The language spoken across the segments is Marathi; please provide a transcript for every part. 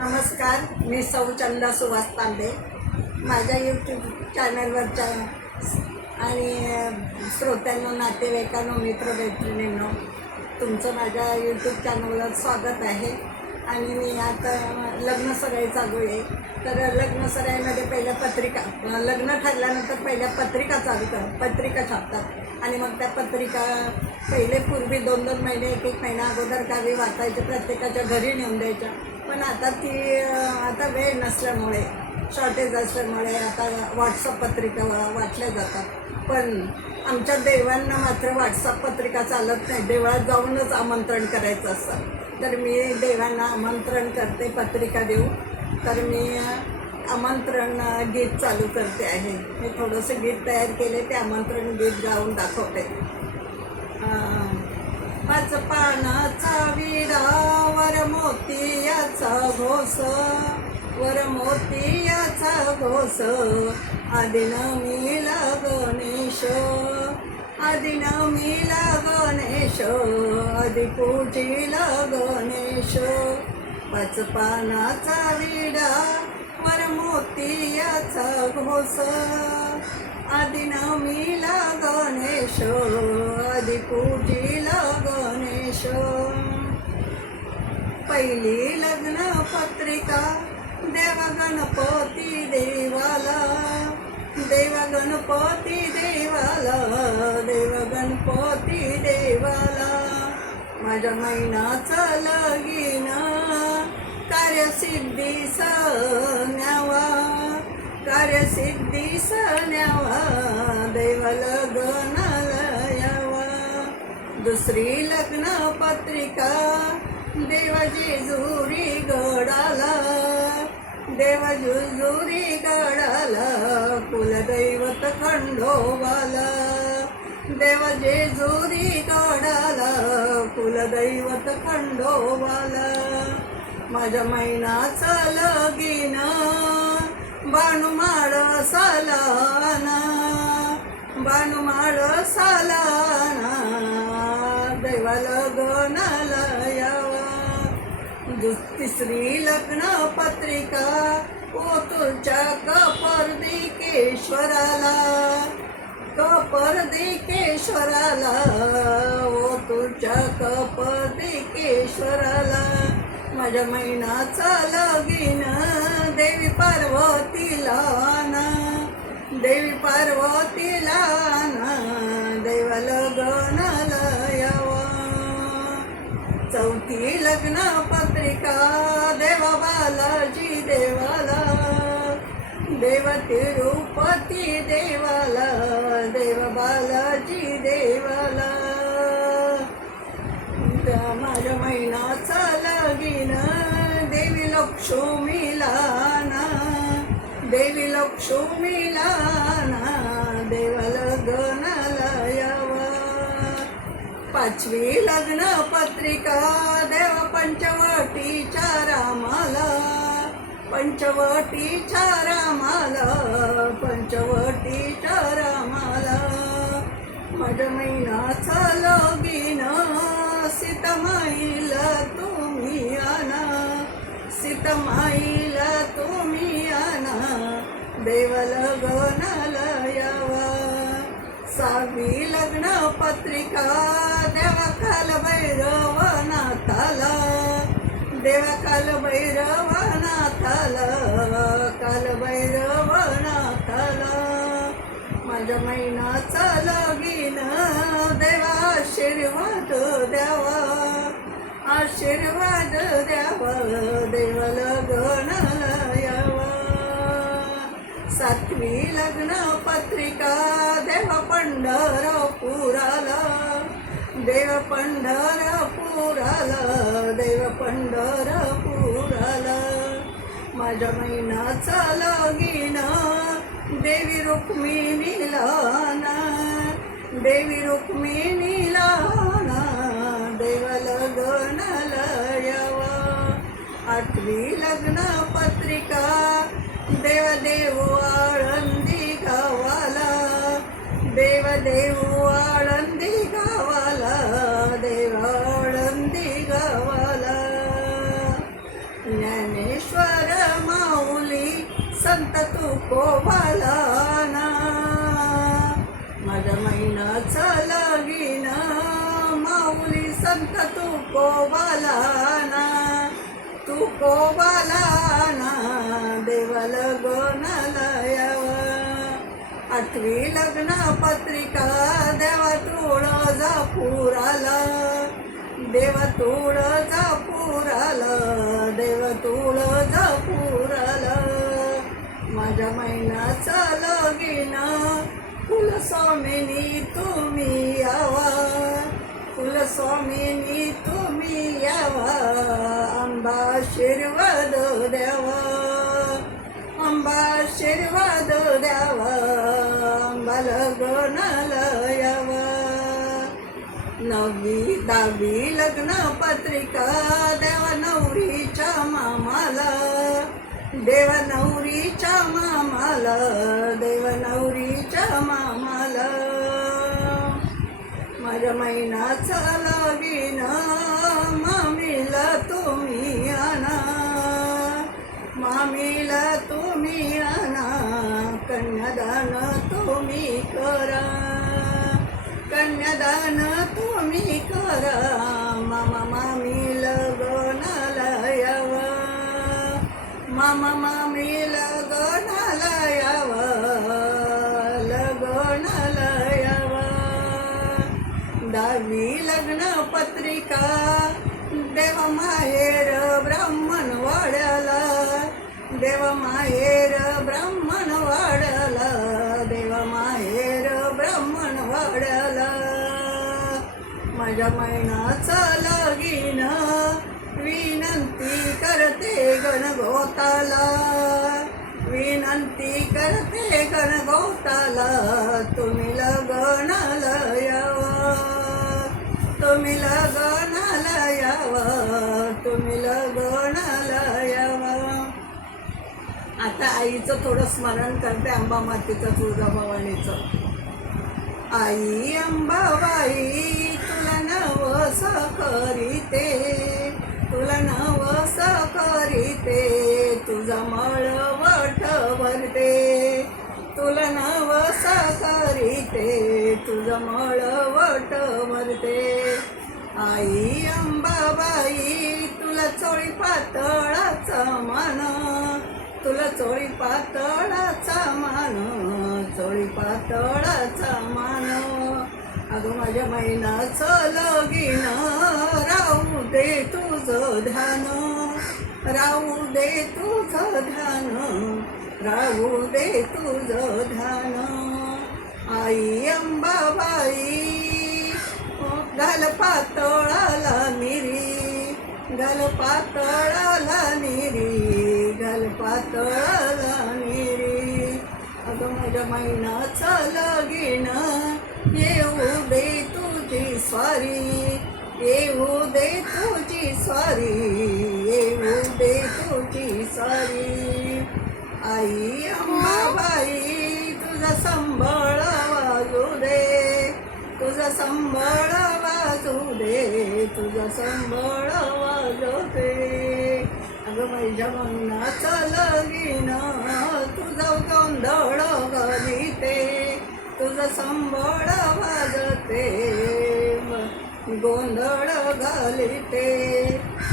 नमस्कार, मी सौ चंदा सुहास तांबे. माझ्या यूट्यूब चॅनलवरच्या आणि श्रोत्यांनो, नातेवाईकांनो, मित्रमैत्रिणींनो, तुमचं माझ्या यूट्यूब चॅनलवर स्वागत आहे. आणि मी आता लग्नसराई चालू आहे. तर लग्नसराईमध्ये पहिल्या पत्रिका, लग्न ठरल्यानंतर पहिल्या पत्रिका पत्रिका छापतात आणि मग त्या पत्रिका पहिले पूर्वी 2-2 महिने, 1-1 महिना अगोदर गावी वाचायचे, प्रत्येकाच्या घरी नेऊन द्यायच्या. पण आता वेळ नसल्यामुळे, शॉर्टेज असल्यामुळे आता व्हॉट्सअप पत्रिका वाटल्या जातात. पण आमच्या देवांना मात्र व्हॉट्सअप पत्रिका चालत नाही, देवळात जाऊनच आमंत्रण करायचं असतं. तर मी देवांना आमंत्रण करते पत्रिका देऊ. तर मी आमंत्रण गीत चालू करते आहे. मी थोडंसं गीत तयार केले, ते आमंत्रण गीत गाऊन दाखवते. 5 पानाचा विडा, वर मोतियाचा घोस, वर मोतियाचा घोस, आदिन मिला गणेश, आदिन मिला गणेश, आदि पूजिला गणेश. 5 पानाचा विडा, वर मोतियाचा घोस, आदिन मिला गणेश, आदि पूजिला गणेश. पहिली लग्न पत्रिका देवा गणपती देवाला, देवा गणपती देवाला, देव गणपती देवाला. माझ्या महिनाचा लगीन कार्यसिद्धीस न्यावा, कार्यसिद्धीस न्यावा, देव लग्नाला यावा. दुसरी लग्न पत्रिका देवा जेजुरी गडाला, देवा जेजुरी गडाला, कुलदैवत खंडोबाला, देवा जेजुरी गडाला, कुलदैवत खंडोबाला. माझ्या महिनाचं लगीन बाणूमाळ सालाना, बाणूमाळ सालाना, देवा लग्नाला यावा. तिसरी लग्न पत्रिका ओतूरच्या कपर्दिकेश्वराला, कपर्दिकेश्वराला, ओतूरच्या कपर्दिकेश्वराला. माझ्या महिनाचा लगीन देवी पार्वतीला ना, देवी पार्वतीला ना, देवा लग्नाला यावा. चौथी लग्न पत्रिका देवा बालाजी देवाला, देव तिरुपती देवाला, देव बालाजी देवाला. माझ्या महिनाचा लगीन देवी लक्ष्मीला ना, देवी लक्ष्मीला ना, देव लग्नाला यावा. पाचवी लग्न पत्रिका देवा पंचवटीच्या रामाला, पंचवटीच्या रामाला, पंचवटीच्या रामाला. माझ्या महिनाचा लगीन सीतामाईला तुम्ही आणा, सीतामाईला तुम्ही आणा, देव लग्नाला यावा. सहावी लग्न पत्रिका देवा कालभैरवनाथाला, देवा कालभैरवनाथाला, कालभैरवनाथाला. माझ्या महिनाचा लगीन देवा आशीर्वाद द्यावा, आशीर्वाद द्यावा, देव लग्नाला यावा. सातवी लग्न पत्रिका देवा पंढरपुराला, देव पंढरपुराला, देव पंढरपुराला. माझ्या महिनाचा लगीन देवी रुक्मिणीला ना, देवी रुक्मिणीला ना, देव लग्नाला यावा. आठवी लग्न पत्रिका देव आळंदी गावाला, देव आळंदी गावाला, देव आळंदी गावाला. ज्ञानेश्वर संत तुकोबालाना, माझ्या महिनाचं लगीन माऊली संत तुकोबालाना, तुकोबालाना देव लग्नालयावा. 8वी लग्न पत्रिका देवा तुळजापूर आला, देव तुळजापूर आला, देव तुळजापूर आला. माझ्या महिनाचं लगीन कुलस्वामिनी तुम्ही यावा, कुलस्वामिनी तुम्ही यावा. अंबा आशीर्वाद द्यावा, अंबा आशीर्वाद द्यावा, अंबा लग्नाला यावा. 9वी 10वी लग्न पत्रिका देवा नवरीच्या मामाला, देवा नवरीच्या मामाला, देवा नवरीच्या मामाला. माझ्या महिनाचं लगीन मामीला तुम्ही आणा, मामीला तुम्ही आणा. कन्यादान तुम्ही करा, कन्यादान तुम्ही करा. मामा मामी लग्नाला यावा, मामा मामी लग्नाला यावा, लग्नाला यावा. 10वी लग्न पत्रिका देवा माहेर ब्राह्मणवाड्याला, देवा माहेर ब्राह्मणवाड्याला, देवा माहेर ब्राह्मणवाड्याला. माझ्या महिनाचं लगीन विनंती करते गणगोताला, विनंती करते गणगोताला. तुम्ही लग्नाला यावा, तुम्ही लग्नाला यावा, तुम्ही लग्नाला यावा. आता आईचं थोडं स्मरण करते, अंबा मातेचं, तुळजाभवानीचं. आई अंबाबाई तुला नवस करीते, तुला नवस करीते. तुझा मळवट भरते, तुला नवस करीते, तुझा मळवट भरते. आई अंबाबाई तुला चोळी पातळाचा मान, तुला चोळी पातळाचा मान, चोळी पातळाचा मान. अगं माझ्या महिनाचं लगीन राहू दे तुझं ध्यान, राहू दे तुझं ध्यान, राहू दे तुझं ध्यान. आई अंबाबाई घाल पातळाला मिरी, घाल पातळाला मिरी, घाल पातळाला मिरी. अगं माझ्या महिनाचं लगीन येऊ दे तुझी स्वारी, येऊ दे तुझी स्वारी, येऊ दे तुझी स्वारी. आई अंबाबाई तुझा संबळ वाजू दे, तुझा संबळ वाजू दे, तुझा संबळ वाजू दे. अगं माझ्या महिनाचं लगीन तुझा गोंधळ घालीते, तुझं संबळ वाजते, गोंधळ घालीते,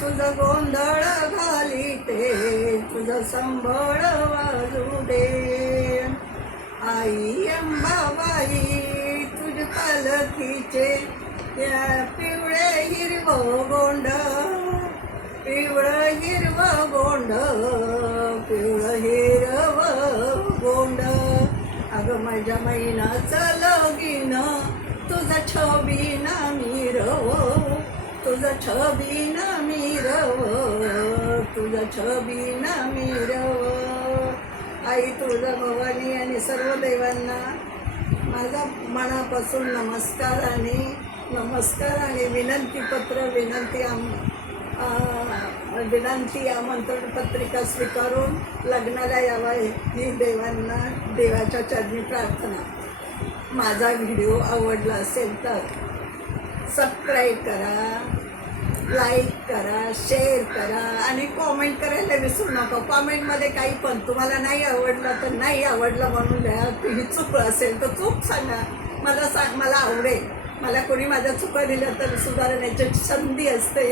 तुझं गोंधळ घालीते, तुझं संबळ वाजू दे. आई अंबाबाई तुझ पालखीचे या पिवळे हिरवं गोंड, पिवळं हिरवं गोंड, पिवळं हिरवं गोंड. अगं माझ्या महिनाचं लगीन तुझं छबीना मिरव, तुझं छबीना मिरव, तुझं छबीना मिरव. आई तुळजाभवानी आणि सर्व देवांना माझा मनापासून नमस्कार आणि विनंतीपत्र, विनंती आमंत्रण पत्रिका स्वीकारून लग्नाला यावा ही देवांना, देवाच्या चरणी प्रार्थना. माझा व्हिडिओ आवडला असेल तर सबस्क्राईब करा, लाईक करा, शेअर करा आणि कॉमेंट करायला विसरू नका. कॉमेंटमध्ये काही पण तुम्हाला नाही आवडलं तर नाही आवडलं म्हणून द्या. ही चूक असेल तर चूक सांगा, मला मला आवडेल. मला कोणी माझ्या चुका दिल्या तर सुधारण्याची संधी असते,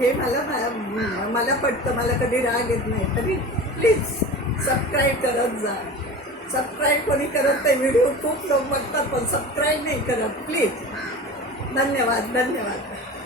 हे मला पटतं. मला कधी राग येत नाही. तरी प्लीज सबस्क्राईब करत जा. सबस्क्राईब कोणी करत नाही, व्हिडिओ खूप लोक बघतात पण सबस्क्राईब नाही करत. प्लीज. धन्यवाद.